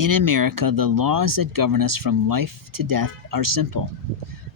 In America, the laws that govern us from life to death are simple.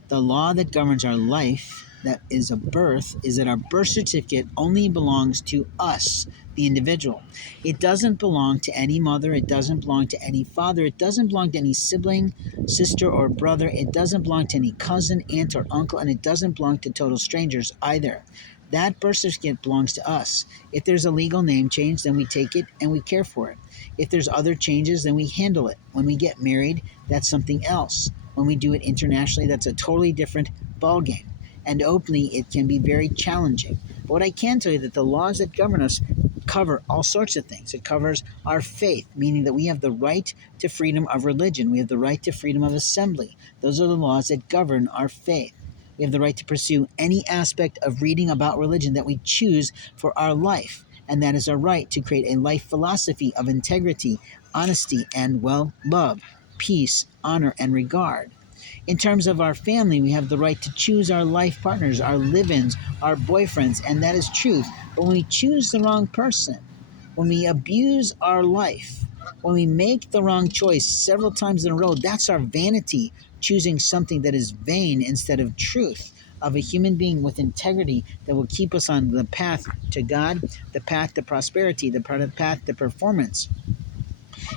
The law that governs our life, that is a birth, is that our birth certificate only belongs to us, the individual. It doesn't belong to any mother, it doesn't belong to any father, it doesn't belong to any sibling, sister, or brother, it doesn't belong to any cousin, aunt, or uncle, and it doesn't belong to total strangers either. That birth certificate belongs to us. If there's a legal name change, then we take it and we care for it. If there's other changes, then we handle it. When we get married, that's something else. When we do it internationally, that's a totally different ballgame. And openly, it can be very challenging. But what I can tell you that the laws that govern us cover all sorts of things. It covers our faith, meaning that we have the right to freedom of religion. We have the right to freedom of assembly. Those are the laws that govern our faith. We have the right to pursue any aspect of reading about religion that we choose for our life. And that is our right to create a life philosophy of integrity, honesty, and, well, love, peace, honor, and regard. In terms of our family, we have the right to choose our life partners, our live-ins, our boyfriends, and that is truth. But when we choose the wrong person, when we abuse our life, when we make the wrong choice several times in a row, that's our vanity, choosing something that is vain instead of truth, of a human being with integrity that will keep us on the path to God, the path to prosperity, the path to performance.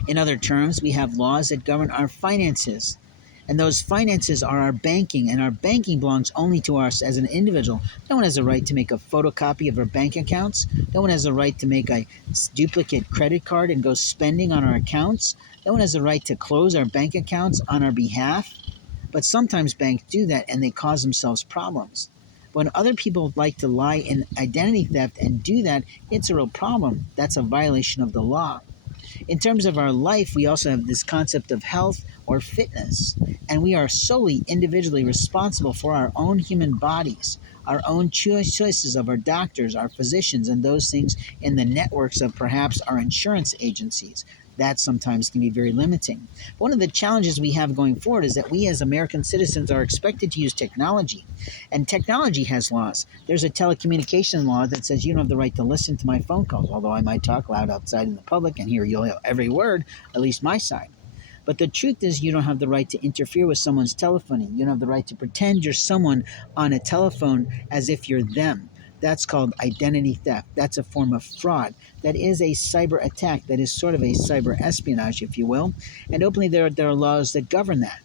In other terms, we have laws that govern our finances. And those finances are our banking, and our banking belongs only to us as an individual. No one has a right to make a photocopy of our bank accounts. No one has a right to make a duplicate credit card and go spending on our accounts. No one has a right to close our bank accounts on our behalf. But sometimes banks do that and they cause themselves problems. When other people like to lie in identity theft and do that, it's a real problem. That's a violation of the law. In terms of our life, we also have this concept of health or fitness, and we are solely individually responsible for our own human bodies, our own choices of our doctors, our physicians, and those things in the networks of perhaps our insurance agencies. That sometimes can be very limiting. One of the challenges we have going forward is that we as American citizens are expected to use technology, and technology has laws. There's a telecommunication law that says you don't have the right to listen to my phone calls, although I might talk loud outside in the public and hear every word, at least my side. But the truth is, you don't have the right to interfere with someone's telephoning. You don't have the right to pretend you're someone on a telephone as if you're them. That's called identity theft. That's a form of fraud. That is a cyber attack. That is sort of a cyber espionage, if you will. And openly, there are laws that govern that.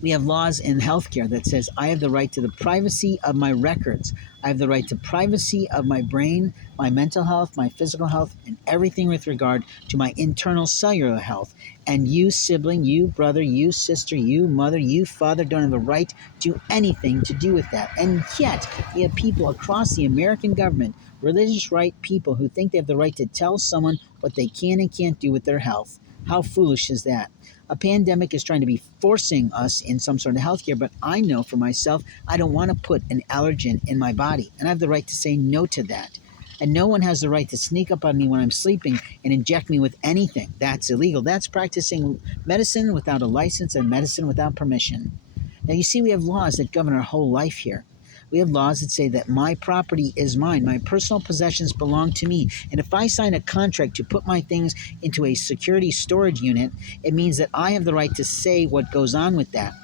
We have laws in healthcare that says I have the right to the privacy of my records. I have the right to privacy of my brain, my mental health, my physical health, and everything with regard to my internal cellular health. And you, sibling, you, brother, you, sister, you, mother, you, father, don't have a right to anything to do with that. And yet, we have people across the American government, religious right people, who think they have the right to tell someone what they can and can't do with their health. How foolish is that? A pandemic is trying to be forcing us in some sort of healthcare, but I know for myself, I don't want to put an allergen in my body, and I have the right to say no to that. And no one has the right to sneak up on me when I'm sleeping and inject me with anything. That's illegal. That's practicing medicine without a license and medicine without permission. Now, you see, we have laws that govern our whole life here. We have laws that say that my property is mine. My personal possessions belong to me. And if I sign a contract to put my things into a security storage unit, it means that I have the right to say what goes on with that.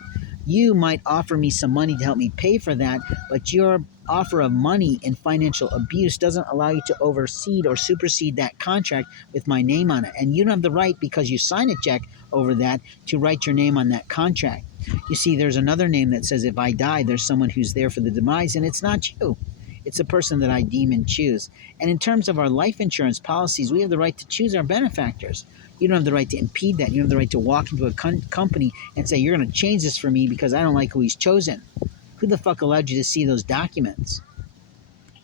You might offer me some money to help me pay for that, but your offer of money in financial abuse doesn't allow you to oversee or supersede that contract with my name on it. And you don't have the right, because you sign a check over that, to write your name on that contract. You see, there's another name that says if I die, there's someone who's there for the demise, and it's not you. It's a person that I deem and choose. And in terms of our life insurance policies, we have the right to choose our benefactors. You don't have the right to impede that. You don't have the right to walk into a company and say, you're going to change this for me because I don't like who he's chosen. Who the fuck allowed you to see those documents?